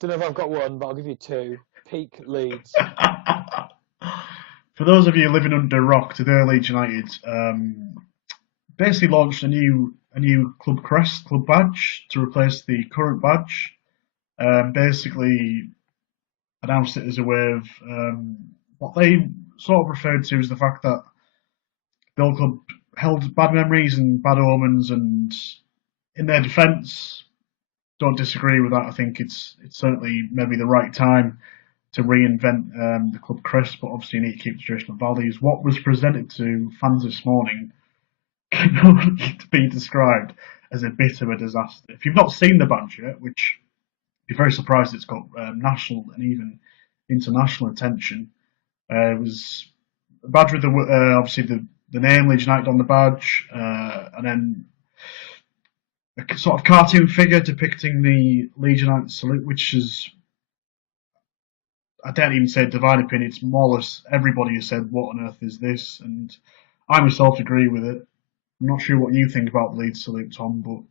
Don't know if I've got one, but I'll give you two. Peak Leeds. For those of you living under a rock, today Leeds United basically launched a new club crest, club badge to replace the current badge. Basically announced it as a way of what they sort of referred to as the fact that the old club held bad memories and bad omens, and in their defence, don't disagree with that. I think it's certainly maybe the right time to reinvent the club crest, but obviously you need to keep the traditional values. What was presented to fans this morning can only be described as a bit of a disaster. If you've not seen the badge yet, which you're very surprised it's got national and even international attention, it was a badge with obviously the name Leeds United on the badge, and then a sort of cartoon figure depicting the Leeds United salute, which is, I don't even say divine opinion. It's more or less everybody has said, "What on earth is this?" And I myself agree with it. I'm not sure what you think about the Leeds salute, Tom, but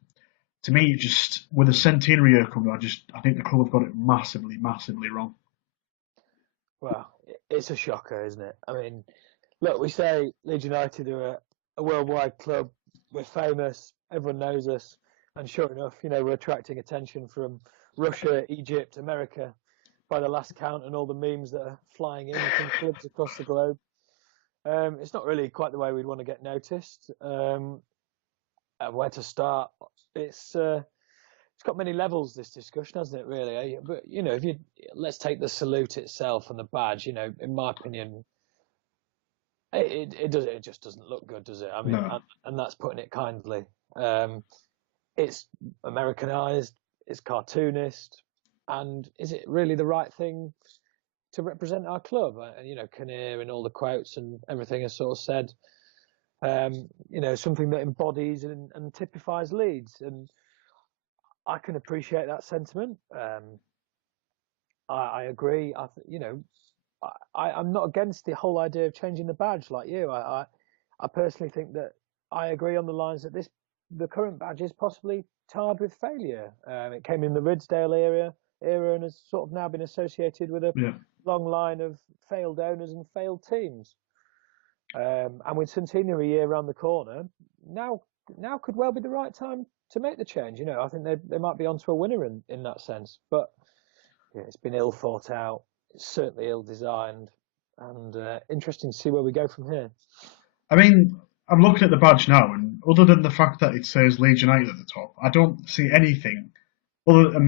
to me, just with a centenary year coming, I think the club have got it massively, massively wrong. Well, it's a shocker, isn't it? I mean, look, we say Leeds United are a worldwide club. We're famous. Everyone knows us. And sure enough, we're attracting attention from Russia, Egypt, America by the last count, and all the memes that are flying in from clubs across the globe. It's not really quite the way we'd want to get noticed. Where to start? It's got many levels, this discussion, hasn't it? Really, but if you let's take the salute itself and the badge. In my opinion, it just doesn't look good, does it? I mean, No, and that's putting it kindly. It's Americanized, it's cartoonist, and is it really the right thing to represent our club? And Kinnear and all the quotes and everything is sort of said. Something that embodies and typifies Leeds, and I can appreciate that sentiment. I agree. I'm not against the whole idea of changing the badge like you. I personally think that I agree on the lines that the current badge is possibly tarred with failure. It came in the Ridsdale era and has sort of now been associated with a yeah. long line of failed owners and failed teams. And with centenary year around the corner, now now could well be the right time to make the change. I think they might be onto a winner in that sense. But yeah, it's been ill thought out. It's certainly ill designed, and interesting to see where we go from here. I mean, I'm looking at the badge now, and other than the fact that it says Leeds United at the top, I don't see anything other than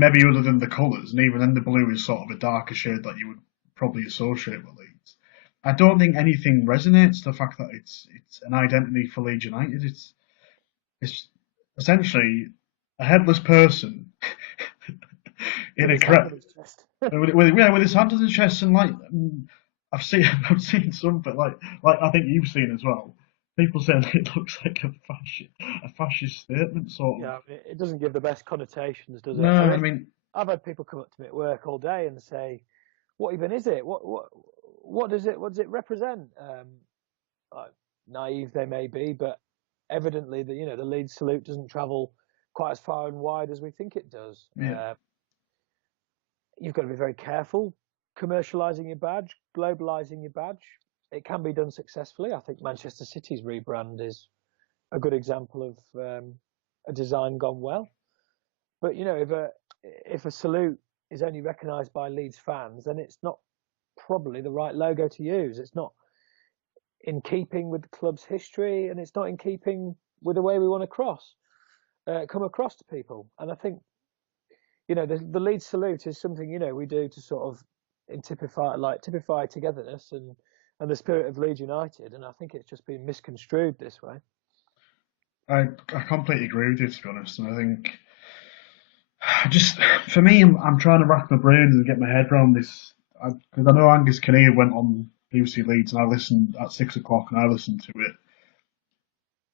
the colours, and even then the blue is sort of a darker shade that you would probably associate with Leeds. I don't think anything resonates. The fact that it's an identity for Leeds United, it's essentially a headless person in With a his hand on correct his chest. with his hand on his chest, and like I've seen I've seen something like I think you've seen as well. People saying it looks like a fascist statement, sort of. Yeah, it doesn't give the best connotations, does it? No, I I mean, mean, I've had people come up to me at work all day and say, "What even is it? What does it represent?" Like, naive they may be, but evidently the Leeds salute doesn't travel quite as far and wide as we think it does. yeah, You've got to be very careful commercializing your badge, globalizing your badge. It can be done successfully. I think Manchester City's rebrand is a good example of a design gone well. But if a salute is only recognised by Leeds fans, then it's not probably the right logo to use. It's not in keeping with the club's history, and it's not in keeping with the way we want to come across to people. And I think the Leeds salute is something we do to sort of typify togetherness and the spirit of Leeds United. And I think it's just been misconstrued this way. I completely agree with you, to be honest. And I think just for me, I'm trying to rack my brains and get my head around this because I know Angus Kinnear went on BBC Leeds, and I listened at 6 o'clock, and I listened to it,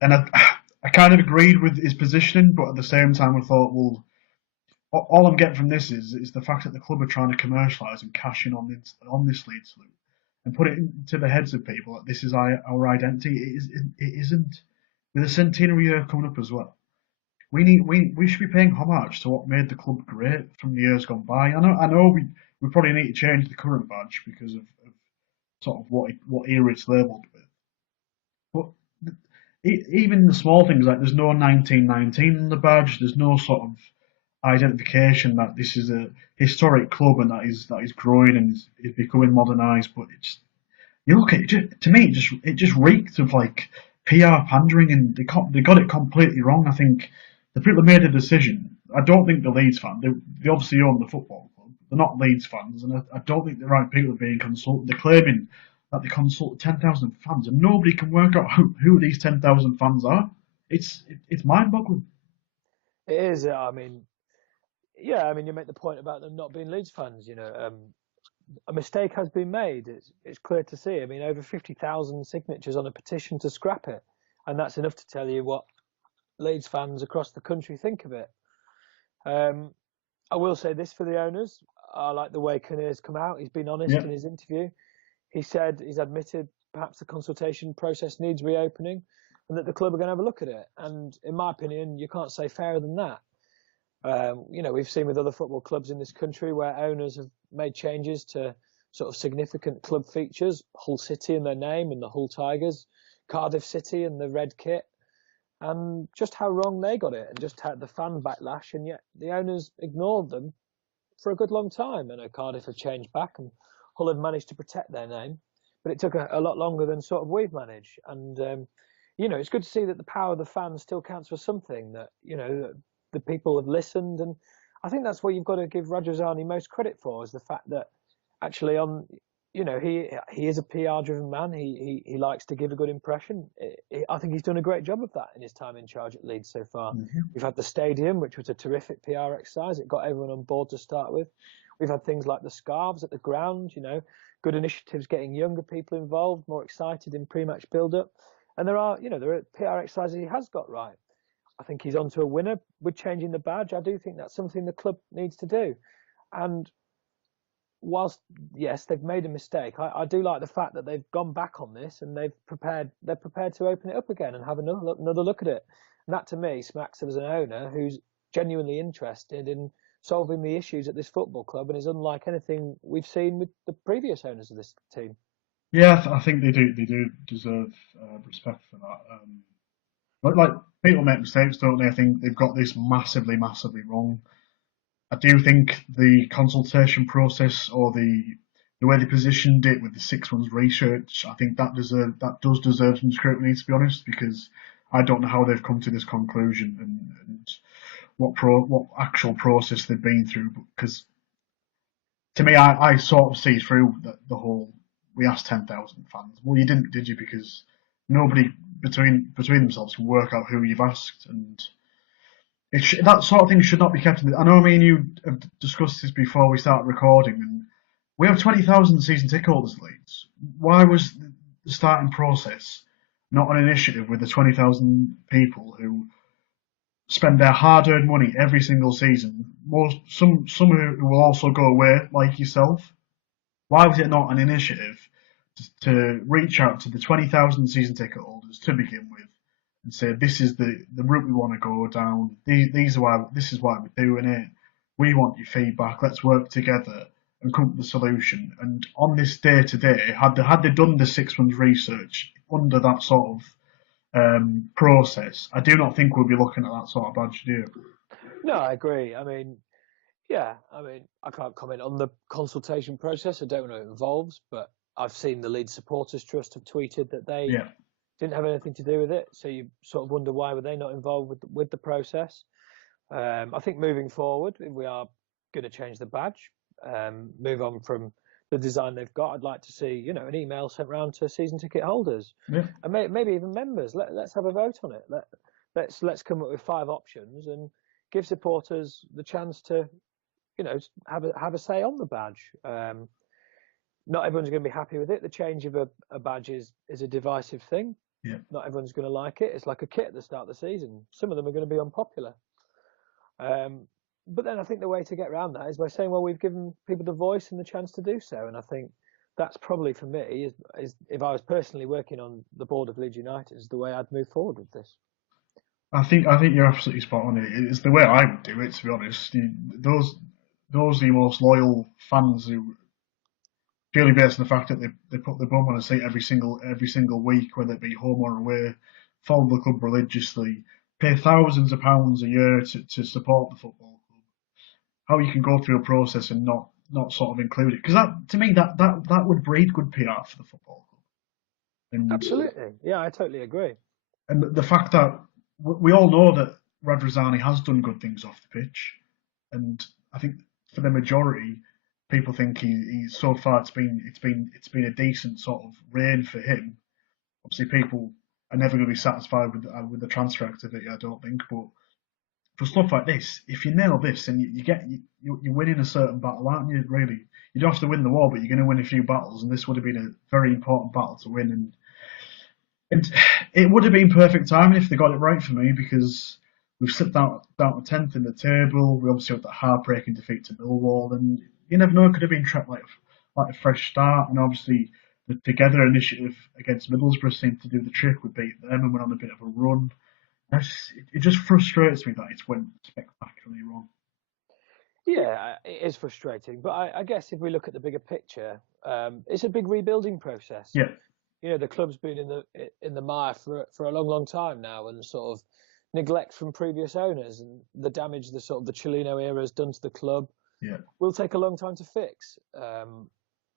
and I kind of agreed with his positioning, but at the same time, I thought, well, all I'm getting from this is the fact that the club are trying to commercialise and cash in on this Leeds salute and put it into the heads of people that this is our identity. It isn't with a centenary year coming up as well. we should be paying homage to what made the club great from the years gone by. I know we probably need to change the current badge because of sort of what era it's labelled with. But even the small things like there's no 1919 on the badge, there's no sort of identification that this is a historic club and that is growing and is becoming modernised. But it's you look at it, to me, it just reeked of like PR pandering, and they got it completely wrong. I think the people made a decision. I don't think the Leeds fan. They obviously own the football club. They're not Leeds fans, and I don't think the right people are being consulted. They're claiming that they consulted 10,000 fans, and nobody can work out who these 10,000 fans are. It's mind-boggling. It is. I mean, yeah. I mean, you make the point about them not being Leeds fans. A mistake has been made. It's clear to see. I mean, over 50,000 signatures on a petition to scrap it, and that's enough to tell you what Leeds fans across the country think of it. Um, I will say this for the owners. I like the way Kinnear's come out. He's been honest Yeah, in his interview. He said he's admitted perhaps the consultation process needs reopening and that the club are going to have a look at it. And in my opinion, you can't say fairer than that. We've seen with other football clubs in this country where owners have made changes to sort of significant club features, Hull City and their name and the Hull Tigers, Cardiff City and the red kit, and just how wrong they got it and just had the fan backlash, and yet the owners ignored them for a good long time. And Cardiff have changed back, and Hull have managed to protect their name, but it took a lot longer than sort of we've managed. And it's good to see that the power of the fans still counts for something. That the people have listened, and I think that's what you've got to give Rajazani most credit for, is the fact that actually he is a PR driven man. He likes to give a good impression. I think he's done a great job of that in his time in charge at Leeds so far. mm-hmm. We've had the stadium, which was a terrific PR exercise. It got everyone on board to start with. We've had things like the scarves at the ground, good initiatives getting younger people involved, more excited in pre-match build-up. And there are PR exercises he has got right. I think he's onto a winner with changing the badge. I do think that's something the club needs to do. And whilst yes, they've made a mistake, I do like the fact that they've gone back on this and they're prepared to open it up again and have another look at it. And that to me smacks of as an owner who's genuinely interested in solving the issues at this football club and is unlike anything we've seen with the previous owners of this team. Yeah, I think they do deserve respect for that. But like people make mistakes, don't they? I think they've got this massively, massively wrong. I do think the consultation process or the way they positioned it with the 6-1 research, I think that does deserve some scrutiny, to be honest, because I don't know how they've come to this conclusion and what actual process they've been through. Because to me, I sort of see through the whole. We asked 10,000 fans. Well, you didn't, did you? Because nobody between themselves can work out who you've asked, and that sort of thing should not be kept in. I know me and you have discussed this before we started recording, and we have 20,000 season ticket holders at Leeds. Why was the starting process not an initiative with the 20,000 people who spend their hard-earned money every single season? Some who will also go away, like yourself. Why was it not an initiative to reach out to the 20,000 season ticket holders to begin with and say, this is the route we want to go down. This is why we're doing it. We want your feedback. Let's work together and come up with a solution. And on this day to day, had they done the 6-1 research under that sort of process, I do not think we'll be looking at that sort of badge, do you? No, I agree. I mean, yeah, I can't comment on the consultation process. I don't know what it involves, but I've seen the Leeds Supporters Trust have tweeted that they Yeah. didn't have anything to do with it. So you sort of wonder why were they not involved with the process. I think moving forward, if we are going to change the badge, move on from the design they've got, I'd like to see an email sent round to season ticket holders Yeah. and maybe even members. Let's have a vote on it. Let's come up with 5 options and give supporters the chance to have a say on the badge. Not everyone's going to be happy with it. The change of a badge is a divisive thing. Yeah. Not everyone's going to like it. It's like a kit at the start of the season. Some of them are going to be unpopular. But then I think the way to get around that is by saying, well, we've given people the voice and the chance to do so. And I think that's probably for me is if I was personally working on the board of Leeds United, is the way I'd move forward with this. I think you're absolutely spot on. It's the way I would do it, to be honest. Those are your most loyal fans who purely based on the fact that they put their bum on a seat every single week, whether it be home or away, follow the club religiously, pay thousands of pounds a year to support the football club. How you can go through a process and not sort of include it, because that to me that would breed good PR for the football club. And Absolutely. Yeah, I totally agree. the fact that we all know that Radrizzani has done good things off the pitch, and I think for the majority, people think he's so far it's been a decent sort of reign for him. Obviously, people are never going to be satisfied with the transfer activity, I don't think. But for stuff like this, if you nail this, then you're winning a certain battle, aren't you? Really, you don't have to win the war, but you're going to win a few battles, and this would have been a very important battle to win. And it would have been perfect timing if they got it right for me, because we've slipped down to 10th in the table. We obviously had that heartbreaking defeat to Millwall, and you never know, it could have been tracked like a fresh start. And obviously, the Together initiative against Middlesbrough seemed to do the trick. We beat them and went on a bit of a run. It just frustrates me that it's went spectacularly wrong. Yeah, it is frustrating, but I guess if we look at the bigger picture, it's a big rebuilding process. Yeah, The club's been in the mire for a long, long time now, and sort of neglect from previous owners and the damage the sort of the Chilino era has done to the club yeah. will take a long time to fix.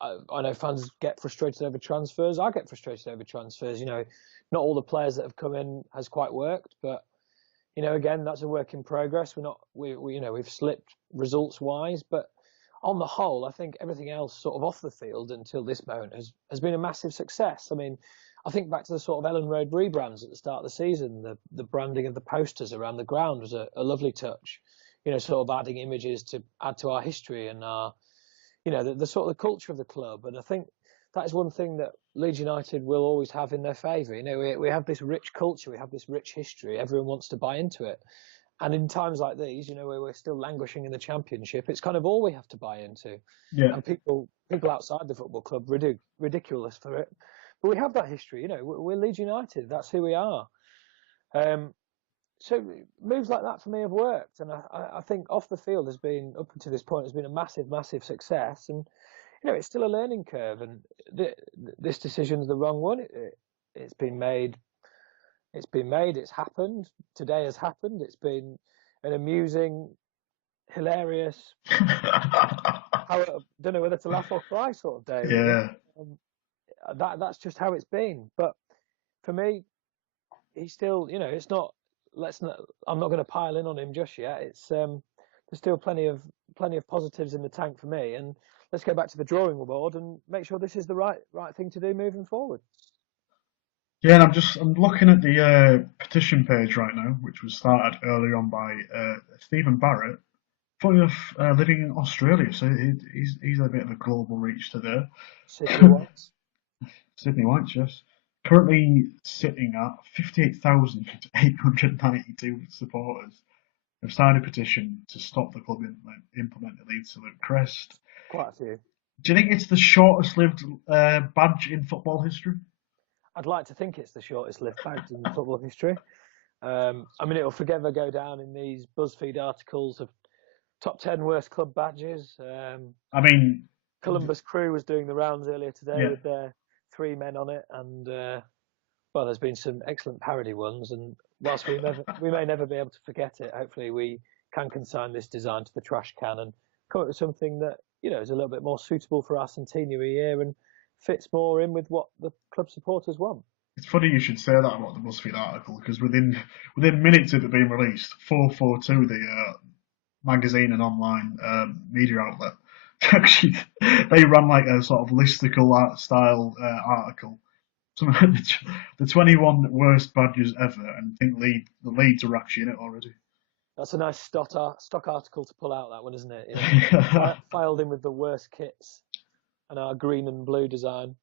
I know fans get frustrated over transfers. I get frustrated over transfers. Not all the players that have come in has quite worked, but again, that's a work in progress. We've slipped results wise, but on the whole, I think everything else sort of off the field until this moment has been a massive success. I mean, I think back to the sort of Ellen Road rebrands at the start of the season. The branding of the posters around the ground was a lovely touch. Sort of adding images to add to our history and our, the sort of the culture of the club. And I think that is one thing that Leeds United will always have in their favour. We have this rich culture, we have this rich history. Everyone wants to buy into it. And in times like these, where we're still languishing in the Championship, it's kind of all we have to buy into. Yeah. And people outside the football club ridiculous for it. But we have that history. We're Leeds United. That's who we are. So moves like that for me have worked, and I think off the field has been up until this point has been a massive, massive success. And it's still a learning curve, and this decision's the wrong one. It's been made. It's been made. It's happened. Today has happened. It's been an amusing, hilarious. I don't know whether to laugh or cry sort of day, really. Yeah. That's just how it's been. But for me, he's still. It's not. Let's not. I'm not going to pile in on him just yet. There's still plenty of positives in the tank for me, and let's go back to the drawing board and make sure this is the right thing to do moving forward. Yeah, and I'm looking at the petition page right now, which was started earlier on by Stephen Barrett. Funny enough, living in Australia, so he's a bit of a global reach to there. Sydney Whites. Sydney Whites, yes. Currently sitting at 58,892 supporters have signed a petition to stop the club implement the Leeds salute crest. Quite a few. Do you think it's the shortest lived badge in football history? I'd like to think it's the shortest lived badge in football history. I mean, it'll forever go down in these BuzzFeed articles of top 10 worst club badges. I mean, Columbus Crew was doing the rounds earlier today yeah, with their 3 men on it, and well, there's been some excellent parody ones. And whilst we may never be able to forget it, hopefully we can consign this design to the trash can and come up with something that is a little bit more suitable for our centenary year and fits more in with what the club supporters want. it's funny you should say that about the BuzzFeed article, because within minutes of it being released, 442, the magazine and online media outlet, actually they ran like a sort of listicle art style article. Some of the 21 worst badges ever, and I think the Leeds are actually in it already. That's a nice stock article to pull out, that one, isn't it? Filed in with the worst kits and our green and blue design.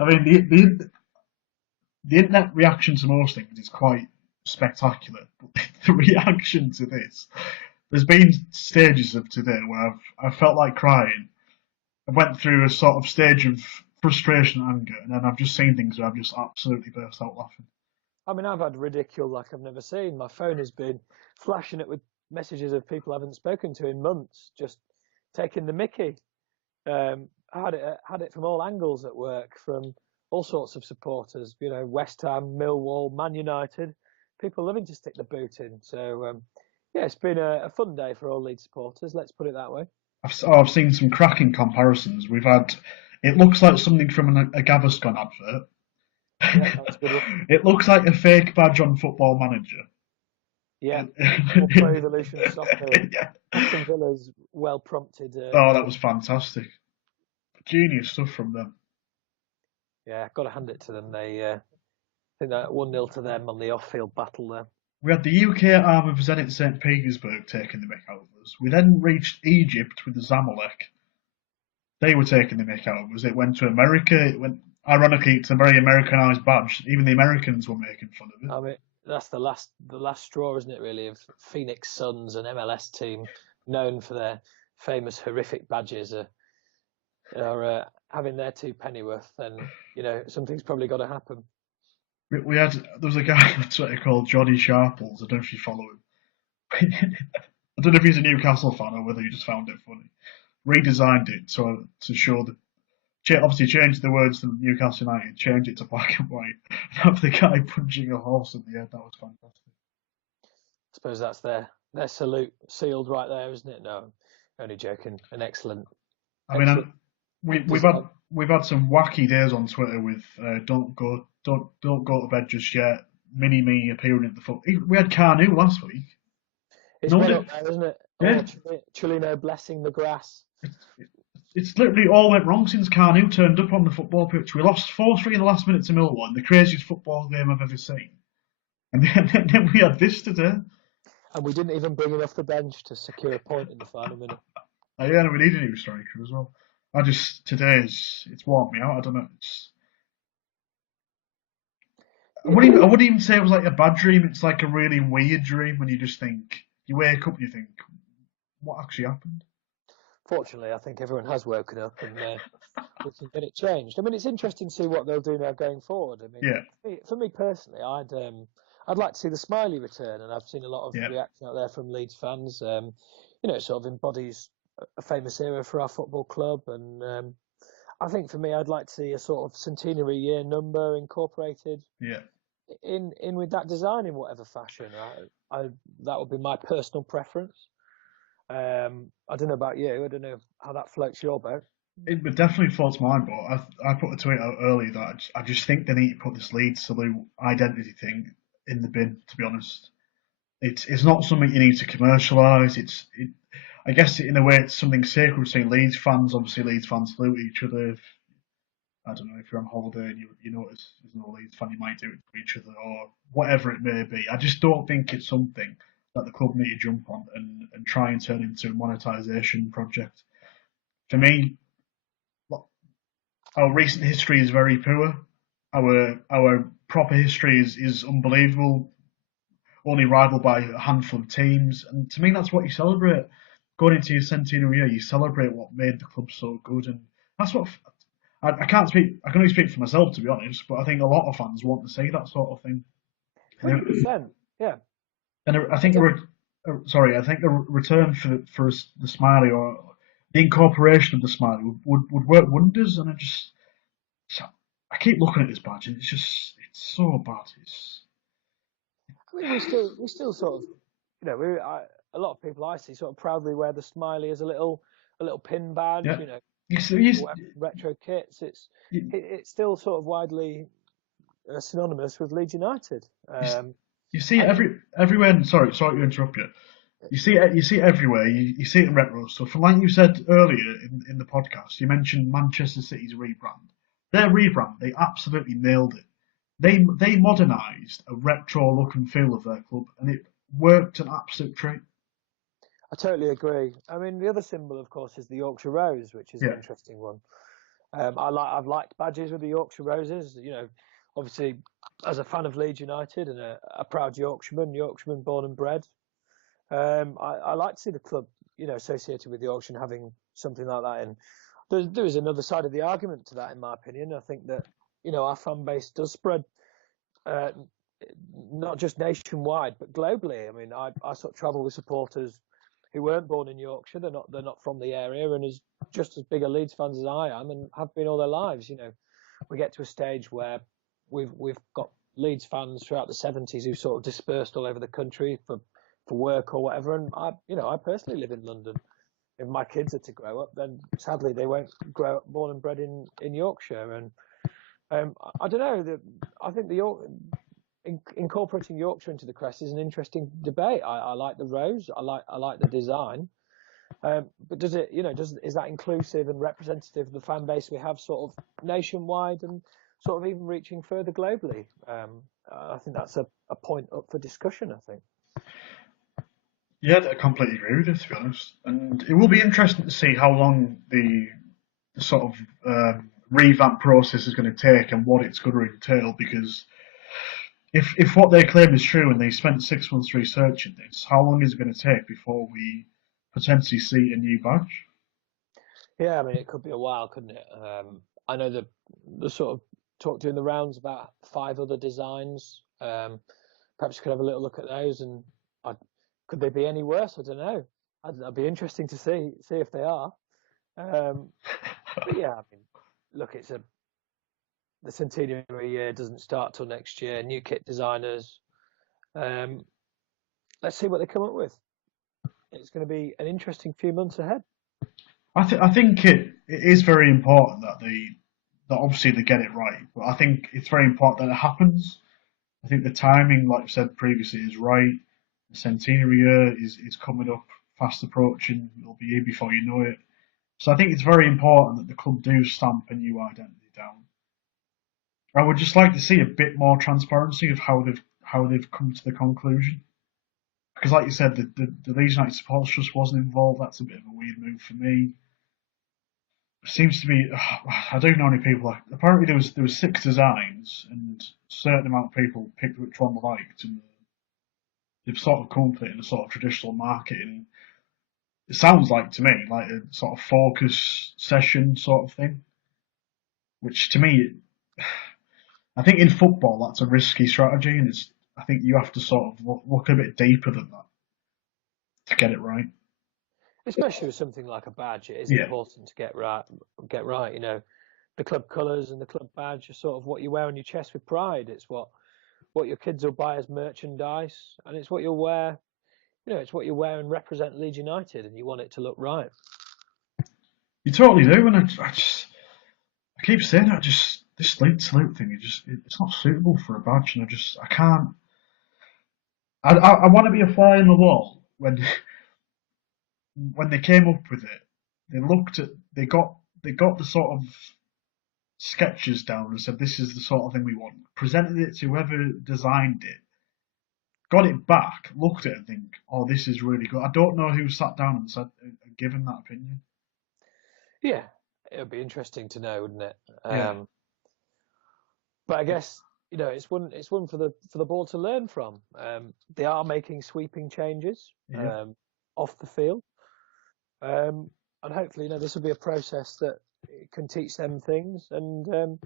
I mean, the internet reaction to most things is quite spectacular, but the reaction to this, there's been stages of today where I've felt like crying. I went through a sort of stage of frustration and anger, and then I've just seen things where I've just absolutely burst out laughing. I mean, I've had ridicule like I've never seen. My phone has been flashing it with messages of people I haven't spoken to in months, just taking the mickey. I had it from all angles at work, from all sorts of supporters. You know, West Ham, Millwall, Man United, people loving to stick the boot in. So yeah, it's been a fun day for all Leeds supporters. Let's put it that way. I've seen some cracking comparisons. We've had. It looks like something from a Gaviscon advert. Yeah, that's a good one. It looks like a fake badge on Football Manager. Yeah, or Pro Evolution Soccer and Aston Villa's well prompted Oh, that goal. was fantastic. Genius stuff from them. Yeah, got to hand it to them. I think that 1-0 to them on the off-field battle there. We had the UK arm of Zenit St. Petersburg taking the mick out of us. We then reached Egypt with the Zamalek. They were taking the mick out of us. It went to America. It went, ironically, it's a very Americanised badge. Even the Americans were making fun of it. I mean, that's the last straw, isn't it? Really, of Phoenix Suns, an MLS team known for their famous horrific badges, are having their two pennyworth. Then you know something's probably got to happen. We had there was a guy on Twitter called Johnny Sharples. I don't know if you follow him. I don't know if he's a Newcastle fan or whether he just found it funny. Redesigned it to show the obviously changed the words to Newcastle United, changed it to black and white, and have the guy punching a horse in the head. That was fantastic. I suppose that's their salute sealed right there, isn't it? No, only joking. An excellent, I mean, excellent we've had some wacky days on Twitter with don't go to bed just yet. Mini me appearing at the foot. We had Carnu last week. It's No, one up there, isn't it? yeah, Oh, Chulino blessing the grass. it's literally all went wrong since Carnu turned up on the football pitch. We lost 4-3 in the last minute to Millwall, the craziest football game I've ever seen. And then we had this today. And we didn't even bring him off the bench to secure a point in the final minute. Yeah, we need a new striker as well. It's warmed me out. I don't know. I wouldn't even say it was like a bad dream. It's like a really weird dream when you just think you wake up and you think, what actually happened? Fortunately, I think everyone has woken up and we can get it changed. I mean, it's interesting to see what they'll do now going forward. I Yeah, mean, for me personally, I'd like to see the Smiley return, and I've seen a lot of yeah, reaction out there from Leeds fans. You know, it sort of embodies a famous era for our football club, and I think for me, I'd like to see a sort of centenary year number incorporated yeah. in with that design in whatever fashion. That would be my personal preference. I don't know about you. I don't know how that floats your boat. It would definitely floats my boat. I put a tweet out earlier that I just think they need to put this Leeds salute identity thing in the bin. To be honest, it's not something you need to commercialise. I guess in a way it's something sacred between Leeds fans. Obviously, Leeds fans salute each other. I don't know if you're on holiday and you notice there's no Leeds fan, you might do it to each other or whatever it may be. I just don't think it's something that the club need to jump on and try and turn into a monetisation project. For me, our recent history is very poor. Our proper history is unbelievable, only rivaled by a handful of teams. And to me, that's what you celebrate. Going into your centenary year, you celebrate what made the club so good, and that's what I can't speak. I can only speak for myself, to be honest. But I think a lot of fans want to see that sort of thing. 100%. Yeah. And I think I think the return for the smiley or the incorporation of the smiley would work wonders. And I keep looking at this badge, and it's so bad. I mean, we still sort of, you know, a lot of people I see sort of proudly wear the Smiley as a little pin badge. Yeah, You know, you, retro kits. you, It's still sort of widely synonymous with Leeds United. you see it And everywhere. Sorry to interrupt you. You see it everywhere. You see it in retro stuff. And like you said earlier in the podcast, you mentioned Manchester City's rebrand. Their rebrand, they absolutely nailed it. They modernised a retro look and feel of their club, and it worked an absolute treat. I totally agree. I mean, the other symbol, of course, is the Yorkshire Rose, which is an Yeah, interesting one. I've liked badges with the Yorkshire Roses. You know, obviously, as a fan of Leeds United and a proud Yorkshireman born and bred, I like to see the club, you know, associated with Yorkshire and having something like that. And there is another side of the argument to that, in my opinion. I think that, you know, our fan base does spread uh, not just nationwide, but globally. I mean, I sort of travel with supporters who weren't born in Yorkshire. They're not from the area, and is just as big a Leeds fans as I am, and have been all their lives. We get to a stage where we've got Leeds fans throughout the 70s who sort of dispersed all over the country for work or whatever. And I personally live in London. If my kids are to grow up, then sadly they won't grow up born and bred in Yorkshire. And I don't know. I think incorporating Yorkshire into the crest is an interesting debate. I like the rose. I like the design. But is that inclusive and representative of the fan base we have sort of nationwide and sort of even reaching further globally? I think that's a point up for discussion, I think. Yeah, I completely agree with you, to be honest. And it will be interesting to see how long the sort of revamp process is going to take and what it's going to entail. Because if what they claim is true and they spent 6 months researching this, how long is it going to take before we potentially see a new badge? Yeah, I mean, it could be a while, couldn't it? I know the sort of talk doing the rounds about 5 other designs. Perhaps you could have a little look at those, and I, could they be any worse? I don't know. That'd be interesting to see if they are. Um, but yeah, I mean, look, the centenary year doesn't start till next year. New kit designers. Um, let's see what they come up with. It's going to be an interesting few months ahead. I think it is very important that obviously they get it right, but I think it's very important that it happens. I think the timing, like I said previously, is right. The centenary year is coming up, fast approaching. It'll be here before you know it. So I think it's very important that the club do stamp a new identity down. I would just like to see a bit more transparency of how they've come to the conclusion. Because, like you said, the Leeds United Supporters Trust wasn't involved. That's a bit of a weird move for me. Seems to be. I don't know any people. Apparently, there was 6 designs, and a certain amount of people picked which one they liked, and they've sort of come for it in a sort of traditional marketing. It sounds like to me like a sort of focus session sort of thing, which to me, I think in football that's a risky strategy, and I think you have to sort of look a bit deeper than that to get it right. Especially with something like a badge, it is Yeah, important to get right. Get right. The club colours and the club badge are sort of what you wear on your chest with pride. It's what your kids will buy as merchandise, and it's what you'll wear. It's what you wear and represent Leeds United, and you want it to look right. you totally do, and I keep saying that just this sleep salute thing. It's not suitable for a badge, and I can't. I want to be a fly in the wall when they came up with it. They got the sort of sketches down and said this is the sort of thing we want. Presented it to whoever designed it, got it back, looked at it and think, oh, this is really good. I don't know who sat down and said given that opinion. Yeah, it would be interesting to know, wouldn't it? Yeah, But I guess it's one for the ball to learn from. They are making sweeping changes yeah. off the field, and hopefully, this will be a process that can teach them things, and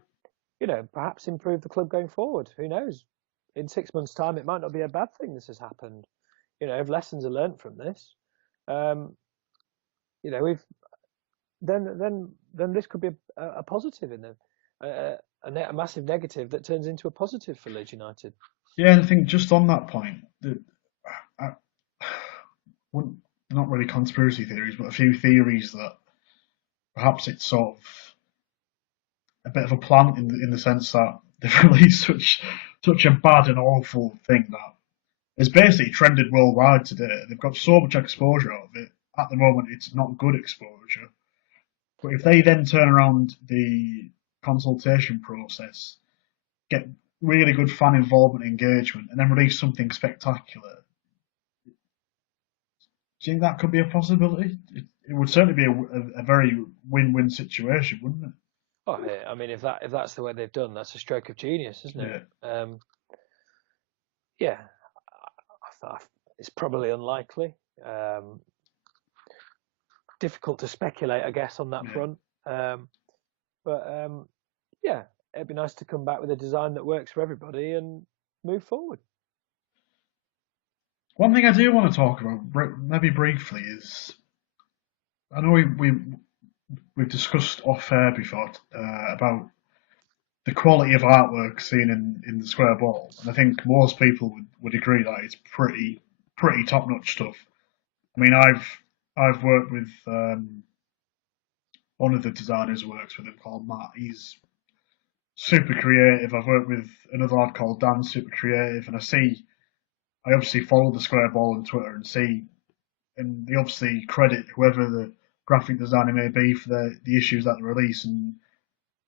perhaps improve the club going forward. Who knows? In 6 months' time, it might not be a bad thing this has happened. If lessons are learnt from this, um, we've then this could be a positive in a massive negative that turns into a positive for Leeds United. Yeah, and I think just on that point, I wouldn't, not really conspiracy theories, but a few theories that perhaps it's sort of a bit of a plant in the sense that they've released such a bad and awful thing that it's basically trended worldwide today. They've got so much exposure out of it. At the moment, it's not good exposure. But if they then turn around the consultation process, get really good fan involvement and engagement, and then release something spectacular, do you think that could be a possibility? It would certainly be a very win-win situation, wouldn't it? Oh, yeah, I mean, if that's the way they've done, that's a stroke of genius, isn't it? Yeah, Yeah, it's probably unlikely. Um, Difficult to speculate, I guess, on that yeah. front. But yeah, it'd be nice to come back with a design that works for everybody, and move forward. One thing I do want to talk about, maybe briefly, is I know we've discussed off air before about the quality of artwork seen in the square ball, and I think most people would agree that it's pretty top notch stuff. I mean, I've worked with one of the designers who works with him called Matt. He's super creative. I've worked with another lad called Dan, super creative, and I obviously follow the square ball on Twitter and see, and they obviously credit whoever the graphic designer may be for the issues that they release, and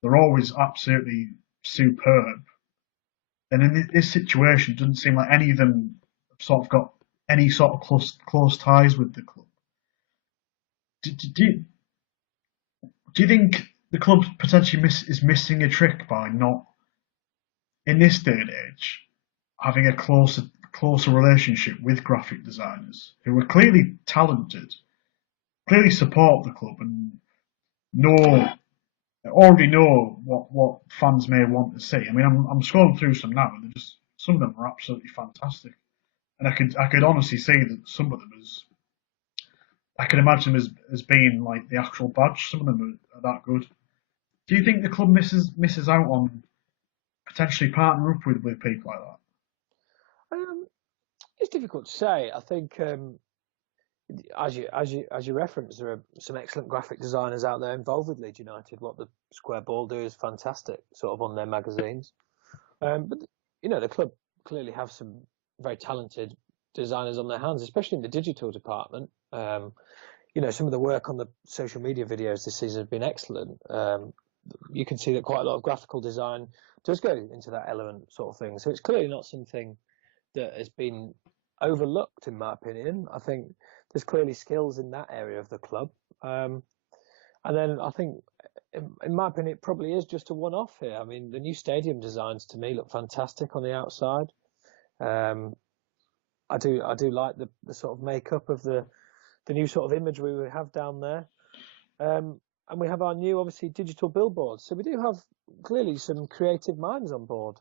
they're always absolutely superb. And in this situation, it doesn't seem like any of them sort of got any sort of close ties with the club. Do you think the club potentially is missing a trick by not, in this day and age, having a closer relationship with graphic designers who are clearly talented, clearly support the club, and know already know what fans may want to see. I mean, I'm scrolling through some now, and some of them are absolutely fantastic, and I could honestly see that some of them I could imagine them as being like the actual badge. Some of them are that good. Do you think the club misses out on potentially partnering up with people like that? It's difficult to say. I think, as you referenced, there are some excellent graphic designers out there involved with Leeds United. What the Square Ball do is fantastic, sort of on their magazines. But the club clearly have some very talented designers on their hands, especially in the digital department. Some of the work on the social media videos this season has been excellent. You can see that quite a lot of graphical design does go into that element sort of thing. So it's clearly not something that has been overlooked, in my opinion. I think there's clearly skills in that area of the club. And then I think, in my opinion, it probably is just a one-off here. I mean, the new stadium designs to me look fantastic on the outside. I do like the sort of makeup of the new sort of imagery we have down there. And we have our new, obviously, digital billboards. So we do have clearly some creative minds on board.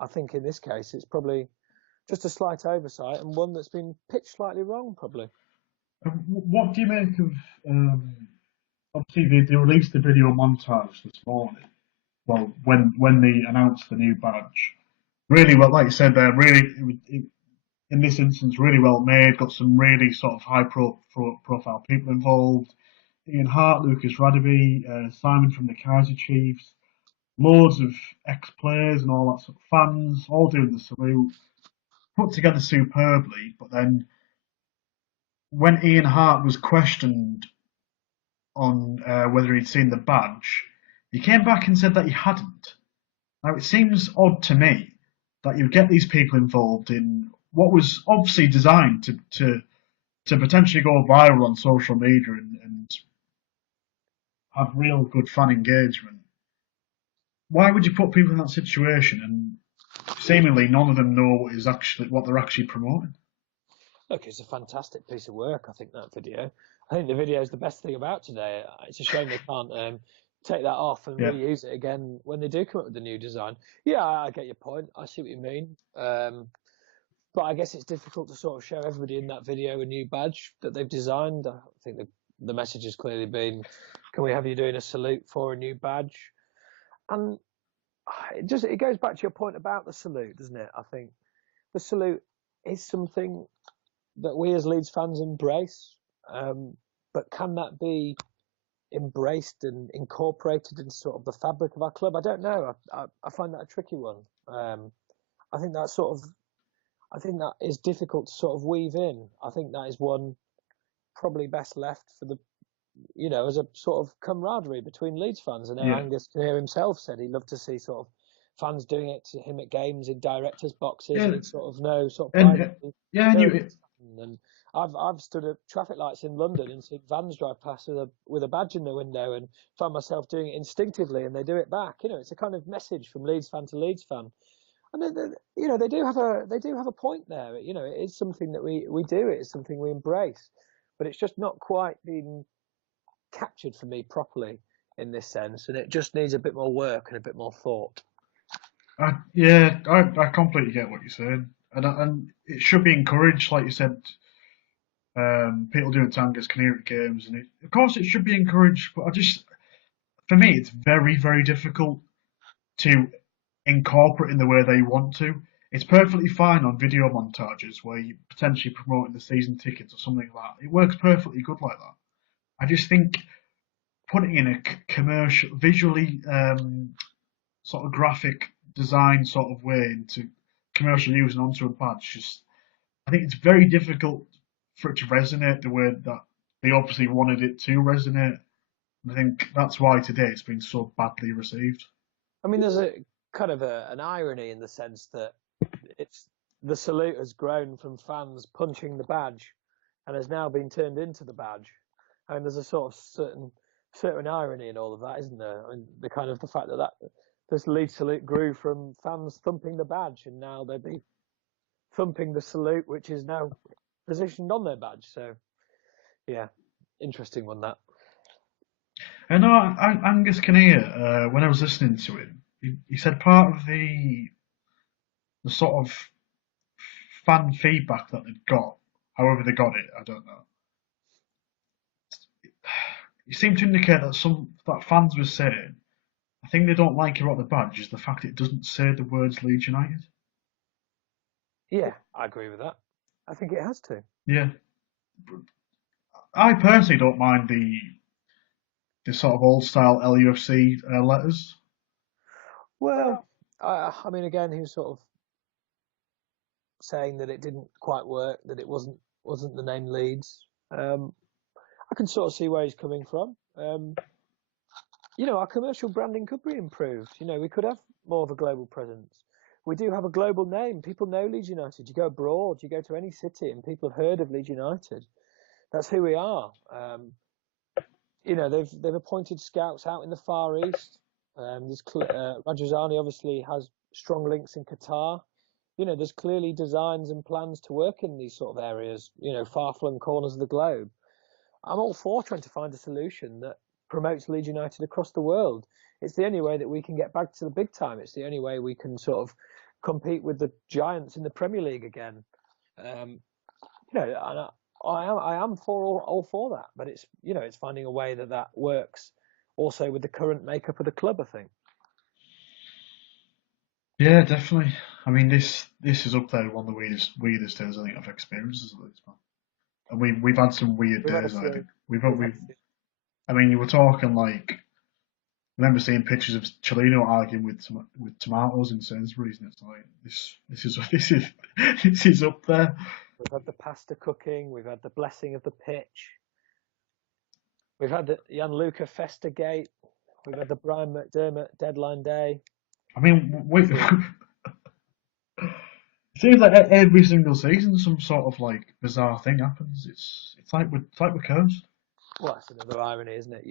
I think in this case, it's probably just a slight oversight and one that's been pitched slightly wrong, probably. What do you make of? Obviously, they released the video montage this morning. Well, when they announced the new badge, really well, like you said, they're in this instance really well made. Got some really sort of profile people involved. Ian Hart, Lucas Radaby, Simon from the Kaiser Chiefs, loads of ex-players and all that sort of fans, all doing the salute, put together superbly. But then when Ian Hart was questioned on whether he'd seen the badge, he came back and said that he hadn't. Now it seems odd to me that you get these people involved in what was obviously designed to potentially go viral on social media and have real good fan engagement. Why would you put people in that situation and seemingly none of them know what they're actually promoting? Look, it's a fantastic piece of work, I think, that video. I think the video is the best thing about today. It's a shame they can't take that off and Yeah. reuse it again when they do come up with the new design. Yeah, I get your point. I see what you mean. But I guess it's difficult to sort of show everybody in that video a new badge that they've designed. I think the message has clearly been, can we have you doing a salute for a new badge? And it goes back to your point about the salute, doesn't it? I think the salute is something that we as Leeds fans embrace, but can that be embraced and incorporated into sort of the fabric of our club? I don't know. I find that a tricky one. I think that is difficult to sort of weave in. I think that is one probably best left for as a sort of camaraderie between Leeds fans. And Yeah. Angus Kinnear himself said he'd love to see sort of fans doing it to him at games in directors' boxes, Yeah. and he'd sort of know sort of And privately. yeah, And I've stood at traffic lights in London and seen vans drive past with a badge in the window and find myself doing it instinctively, and they do it back. It's a kind of message from Leeds fan to Leeds fan, and they do have a point there. It is something that we do. It is something we embrace, but it's just not quite been captured for me properly in this sense, and it just needs a bit more work and a bit more thought. I completely get what you're saying, and it should be encouraged, like you said. People doing Tangas Canary games, and of course it should be encouraged. But for me, it's very, very difficult to incorporate in the way they want to. It's perfectly fine on video montages where you're potentially promoting the season tickets or something like that. It works perfectly good like that. I just think putting in a commercial, visually sort of graphic design sort of way into commercial use and onto a badge, just I think it's very difficult for it to resonate the way that they obviously wanted it to resonate. I think that's why today it's been so badly received. I mean, there's a kind of an irony in the sense that it's the salute has grown from fans punching the badge and has now been turned into the badge. I mean, there's a sort of certain irony in all of that, isn't there? I mean, the kind of the fact that this Leeds salute grew from fans thumping the badge, and now they'd be thumping the salute, which is now positioned on their badge. So, yeah, interesting one that. I know Angus Kinnear, when I was listening to him, he said part of the sort of fan feedback that they'd got, however they got it, I don't know. He seemed to indicate that fans were saying, I think they don't like about the badge is the fact it doesn't say the words Leeds United. Yeah, I agree with that. I think it has to. Yeah, I personally don't mind the sort of old style LUFC letters. Well, I mean, again, he was sort of saying that it didn't quite work, that it wasn't the name Leeds. I can sort of see where he's coming from. Our commercial branding could be improved. We could have more of a global presence. We do have a global name. People know Leeds United. You go abroad, you go to any city, and people have heard of Leeds United. That's who we are. They've appointed scouts out in the Far East. Rajazani obviously has strong links in Qatar. There's clearly designs and plans to work in these sort of areas, far-flung corners of the globe. I'm all for trying to find a solution that promotes Leeds United across the world. It's the only way that we can get back to the big time. It's the only way we can sort of compete with the giants in the Premier League again. And I am for all for that, but it's finding a way that works also with the current makeup of the club, I think. Yeah, definitely. I mean, this is up there one of the weirdest days I think I've experienced as a Leeds fan. And we've had some weird We've had a days. I few. think I mean, you were talking like I remember seeing pictures of Chelino arguing with tomatoes in Sainsbury's, and it's like this is up there. We've had the pasta cooking. We've had the blessing of the pitch. We've had the Gianluca Festa gate. We've had the Brian McDermott deadline day. I mean, it seems like every single season some sort of like bizarre thing happens. It's like we're cursed. Well, that's another irony, isn't it?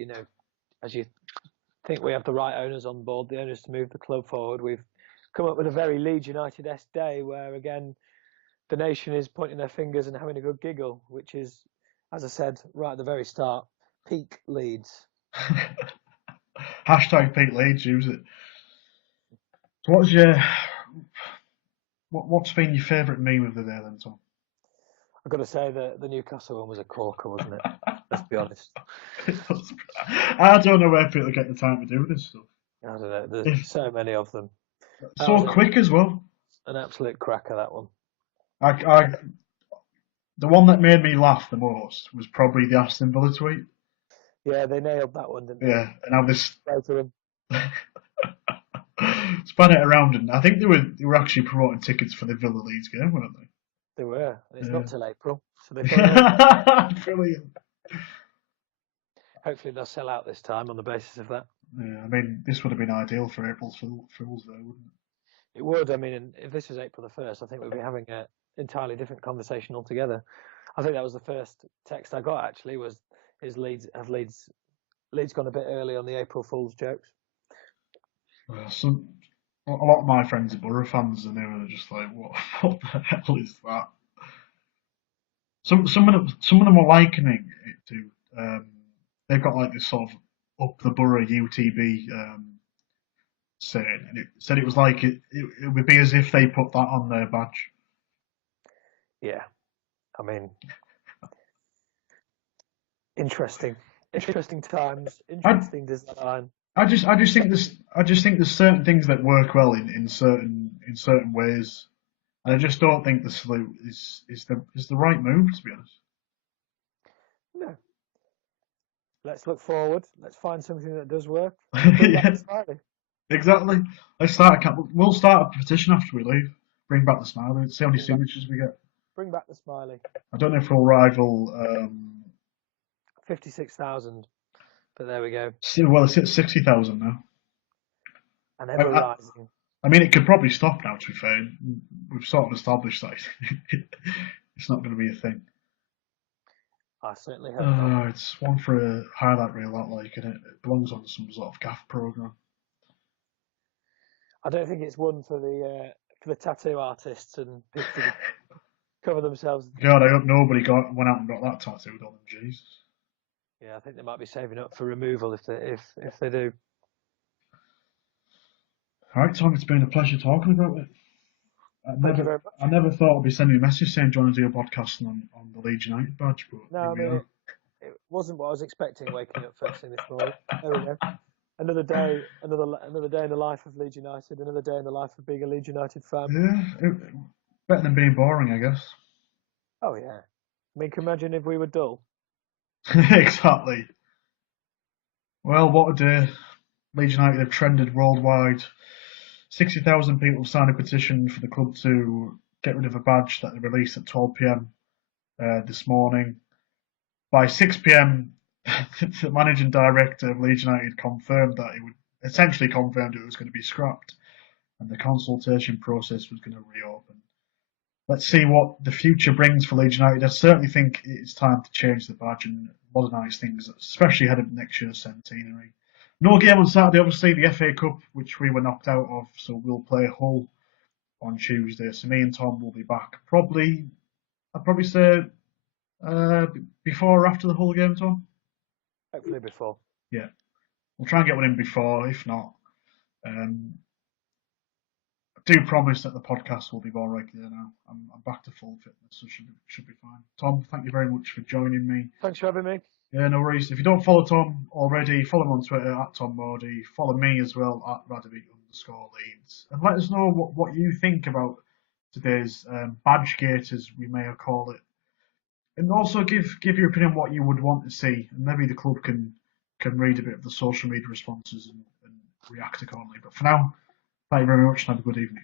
As you think we have the right owners on board, the owners to move the club forward, we've come up with a very Leeds United-esque day where, again, the nation is pointing their fingers and having a good giggle, which is, as I said right at the very start, peak Leeds. Hashtag Pete Leeds, use it. So what's been your favourite meme of the day then, Tom? I've got to say that the Newcastle one was a corker, wasn't it? Let's be honest. I don't know where people get the time to do this stuff. I don't know. There's so many of them. So quick as well. An absolute cracker, that one. The one that made me laugh the most was probably the Aston Villa tweet. Yeah, they nailed that one, didn't they? Yeah, and now this to span it around, and I think they were actually promoting tickets for the Villa Leeds game, weren't they? They were, and it's not till April, so they Brilliant. Hopefully they'll sell out this time on the basis of that. Yeah, I mean, this would have been ideal for April's Fools, though, wouldn't it? It would. I mean, if this was April the 1st, I think we'd be having an entirely different conversation altogether. I think that was the first text I got, actually, was Leeds gone a bit early on the April Fool's jokes? A lot of my friends are Borough fans, and they were just like, "What the hell is that?" Some of them were likening it to. They've got like this sort of up the Borough UTB saying, and it said it was like it would be as if they put that on their badge. Yeah, I mean, interesting times, I interesting design. I just think there's certain things that work well in certain ways, and I just don't think the salute is the right move, to be honest. No, let's look forward. Let's find something that does work and bring back Yeah, the smiley. exactly. We'll start a petition after we leave. Bring back the smiley. See how many Bring back, signatures we get. bring back the smiley. I don't know if we'll rival. 56,000, but there we go. Well, it's at 60,000 now. And I, ever I, rising. I mean, it could probably stop now. To be fair, we've sort of established that it's not going to be a thing. I certainly hope not. It's one for a highlight reel, that like, and it belongs on some sort of gaff program. I don't think it's one for the tattoo artists and people to cover themselves. God, I hope nobody went out and got that tattooed on them. Jesus. Yeah, I think they might be saving up for removal if they do. All right, Tom, it's been a pleasure talking about it. Thank you very much. I never thought I'd be sending you a message saying, "Do you want to do a podcast on the Leeds United badge?" But No, here I we mean are. it wasn't what I was expecting waking up first thing this morning. There we go. Another day, another day in the life of Leeds United, another day in the life of being a Leeds United fan. Yeah, better than being boring, I guess. Oh yeah. I mean, can you imagine if we were dull? Exactly. Well, what a day. Leeds United have trended worldwide. 60,000 people have signed a petition for the club to get rid of a badge that they released at 12 p.m. This morning. By 6 p.m., the managing director of Leeds United confirmed that it was going to be scrapped and the consultation process was going to reopen. Let's see what the future brings for Leeds United. I certainly think it's time to change the badge and modernise things, especially ahead of next year's centenary. No game on Saturday, obviously, the FA Cup, which we were knocked out of, so we'll play Hull on Tuesday. So me and Tom will be back I'd probably say uh, before or after the Hull game, Tom. Hopefully before. Yeah, we'll try and get one in before. If not, um, I do promise that the podcast will be more regular now. I'm back to full fitness, so should be fine. Tom, thank you very much for joining me. Thanks for having me. Yeah, no worries. If you don't follow Tom already, follow him on Twitter at Tom Modi. Follow me as well at Radovic_Leeds. And let us know what you think about today's badge gate, as we may have called it. And also give your opinion on what you would want to see. And maybe the club can read a bit of the social media responses and react accordingly. But for now, thank you very much and have a good evening.